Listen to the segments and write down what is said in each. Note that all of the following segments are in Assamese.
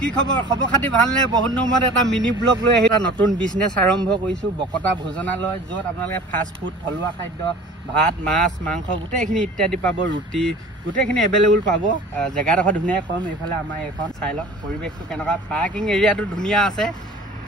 কি খবৰ খবৰ খাতি ভালনে বহুত নম্বৰত এটা মিনি ব্লগ লৈ আহি নতুন বিজনেছ আৰম্ভ কৰিছোঁ বকতা ভোজনালয় য'ত আপোনালোকে ফাষ্ট ফুড থলুৱা খাদ্য ভাত মাছ মাংস গোটেইখিনি ইত্যাদি পাব ৰুটি গোটেইখিনি এভেইলেবল পাব জেগাডোখৰ ধুনীয়া কম এইফালে আমাৰ এইখন চাই লওক পৰিৱেশটো কেনেকুৱা পাৰ্কিং এৰিয়াটো ধুনীয়া আছে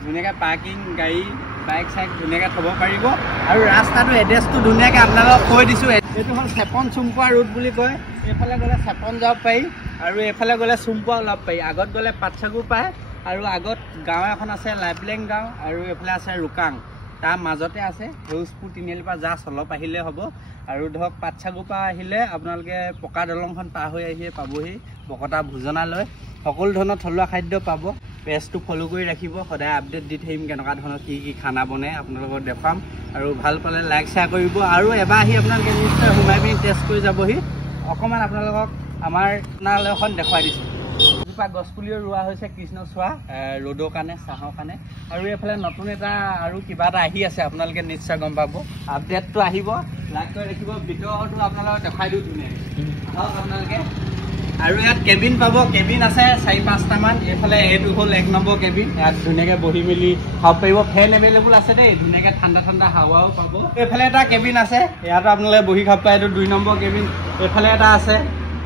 ধুনীয়াকৈ পাৰ্কিং গাড়ী বাইক চাইক ধুনীয়াকৈ থ'ব পাৰিব আৰু ৰাস্তাটো এড্ৰেছটো ধুনীয়াকৈ আপোনালোকক কৈ দিছোঁ এইটো হ'ল চেপন চুমপুৱা ৰোড বুলি কয় এইফালে গ'লে চেপন যাব পাৰি আৰু এইফালে গ'লে চুমপুৱা ওলাব পাৰি আগত গ'লে পাটচাগু পায় আৰু আগত গাঁও এখন আছে লাইপলেং গাঁও আৰু এইফালে আছে ৰুকাং তাৰ মাজতে আছে সেউজপুৰ তিনিআলিৰ পৰা জাষ্ট অলপ আহিলে হ'ব আৰু ধৰক পাটচাগুৰ পৰা আহিলে আপোনালোকে পকা দলংখন পাৰ হৈ আহিয়ে পাবহি বকতা ভোজনালয় সকলো ধৰণৰ থলুৱা খাদ্য পাব পেজটো ফ'ল' কৰি ৰাখিব সদায় আপডেট দি থাকিম কেনেকুৱা ধৰণৰ কি কি খানা বনাই আপোনালোকক দেখুৱাম আৰু ভাল পালে লাইক শ্বেয়াৰ কৰিব আৰু এবাৰ আহি আপোনালোকে নিশ্চয় সোমাই পিনি টেষ্ট কৰি যাবহি অকণমান আপোনালোকক আমাৰ ভোজনালয়খন দেখুৱাই দিছোঁ এজোপা গছপুলিও ৰোৱা হৈছে কৃষ্ণচূড়া ৰ'দৰ কাৰণে ছাহৰ কাৰণে আৰু এইফালে নতুন এটা আৰু কিবা এটা আহি আছে আপোনালোকে নিশ্চয় গম পাব আপডেটটো আহিব লাইক কৰি ৰাখিব ভিতৰতো আপোনালোকক দেখুৱাই দিওঁ ধুনীয়াকৈ আহক আপোনালোকে আৰু ইয়াত কেবিন পাব কেবিন আছে 4-5টামান এইফালে এইটো হ'ল 1 নম্বৰ কেবিন ইয়াত ধুনীয়াকৈ বহি মেলি খাব পাৰিব ফেন এভেইলেবল আছে দেই ধুনীয়াকৈ ঠাণ্ডা ঠাণ্ডা হাৱাও পাব এইফালে এটা কেবিন আছে ইয়াতো আপোনালোকে বহি খাব পাৰে এইটো 2 নম্বৰ কেবিন এইফালে এটা আছে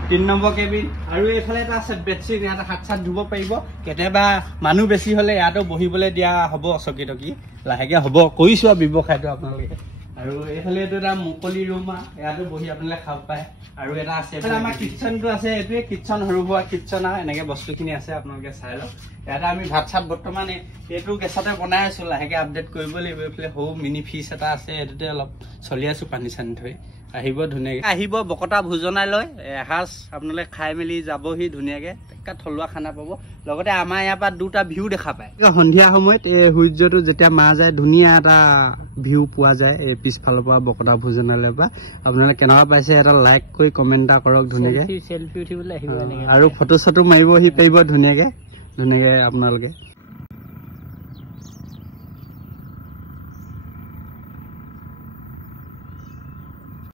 3 নম্বৰ কেবিন আৰু এইফালে এটা আছে বেডশ্বীট ইয়াতে হাত চাত ধুব পাৰিব কেতিয়াবা মানুহ বেছি হ'লে ইয়াতো বহিবলৈ দিয়া হ'ব চকী টকী লাহেকৈ হ'ব কৰিছোঁ আৰু ব্যৱসায়টো আপোনালোকে আৰু এইফালে এইটো এটা মুকলি ৰুম ইয়াতো বহি আপোনালোকে খাব পাৰে আৰু এটা আছে এইফালে আমাৰ কিটচেনটো আছে এইটোৱে কিটচেন সৰু সুৰা কিটচেন আৰু এনেকৈ বস্তুখিনি আছে আপোনালোকে চাই লওক ইয়াতে আমি ভাত চাত বৰ্তমান এইটো গেছতে বনাই আছোঁ লাহেকৈ আপডেট কৰিব লাগিব এইফালে সৰু মিনি ফ্ৰিজ এটা আছে এইটোতে অলপ চলি আছোঁ পানী চানী থৈ আহিব ধুনীয়াকৈ আহিব বকতা ভোজনালয় এসাঁজ আপোনালোকে খাই মেলি যাবহি ধুনীয়াকৈ থলুৱা খানা পাব লগতে আমাৰ ইয়াৰ পৰা 2টা ভিউ দেখা পায় সন্ধিয়া সময়ত এই সূৰ্যটো যেতিয়া মাৰ যায় ধুনীয়া এটা ভিউ পোৱা যায় এই পিছফালৰ পৰা বকতা ভোজনালয়ৰ পৰা আপোনালোকে কেনেকুৱা পাইছে এটা লাইক কৰি কমেণ্ট এটা কৰক ধুনীয়াকৈ চেলফি উঠিবলৈ আহিব আৰু ফটো চটো মাৰিবহি পাৰিব ধুনীয়াকৈ আপোনালোকে